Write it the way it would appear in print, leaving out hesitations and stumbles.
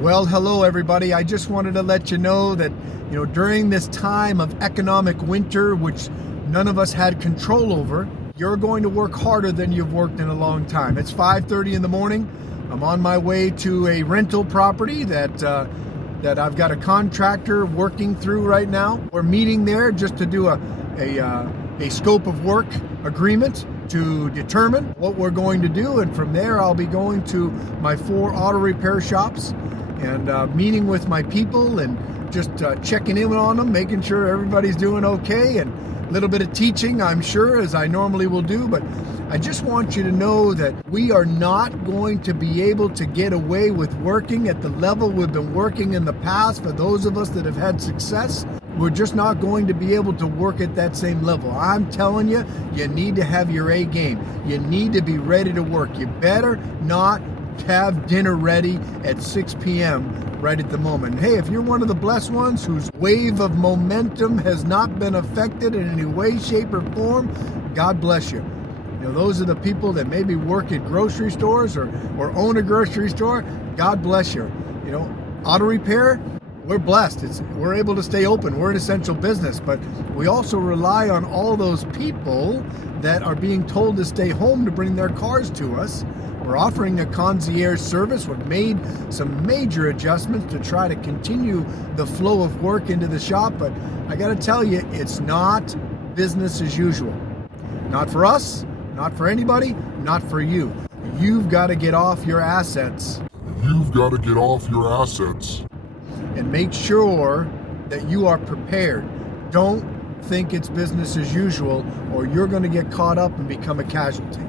Well, hello everybody. I just wanted to let you know that, during this time of economic winter, which none of us had control over, you're going to work harder than you've worked in a long time. It's 5:30 in the morning. I'm on my way to a rental property that I've got a contractor working through right now. We're meeting there just to do a scope of work agreement to determine what we're going to do, and from there I'll be going to my 4 auto repair shops and meeting with my people and just checking in on them, making sure everybody's doing okay, and a little bit of teaching, I'm sure, as I normally will do. But I just want you to know that we are not going to be able to get away with working at the level we've been working in the past. For those of us that have had success, we're just not going to be able to work at that same level. I'm telling you, you need to have your A game. You need to be ready to work. You better not have dinner ready at 6 p.m. right at the moment. Hey, if you're one of the blessed ones whose wave of momentum has not been affected in any way, shape, or form, God bless you. Those are the people that maybe work at grocery stores or own a grocery store. God bless you. Auto repair, we're blessed. We're able to stay open. We're an essential business, but we also rely on all those people that are being told to stay home to bring their cars to us. We're offering a concierge service. We've made some major adjustments to try to continue the flow of work into the shop, but I got to tell you, it's not business as usual. Not for us, not for anybody, not for you. You've got to get off your assets. You've got to get off your assets. And make sure that you are prepared. Don't think it's business as usual, or you're going to get caught up and become a casualty.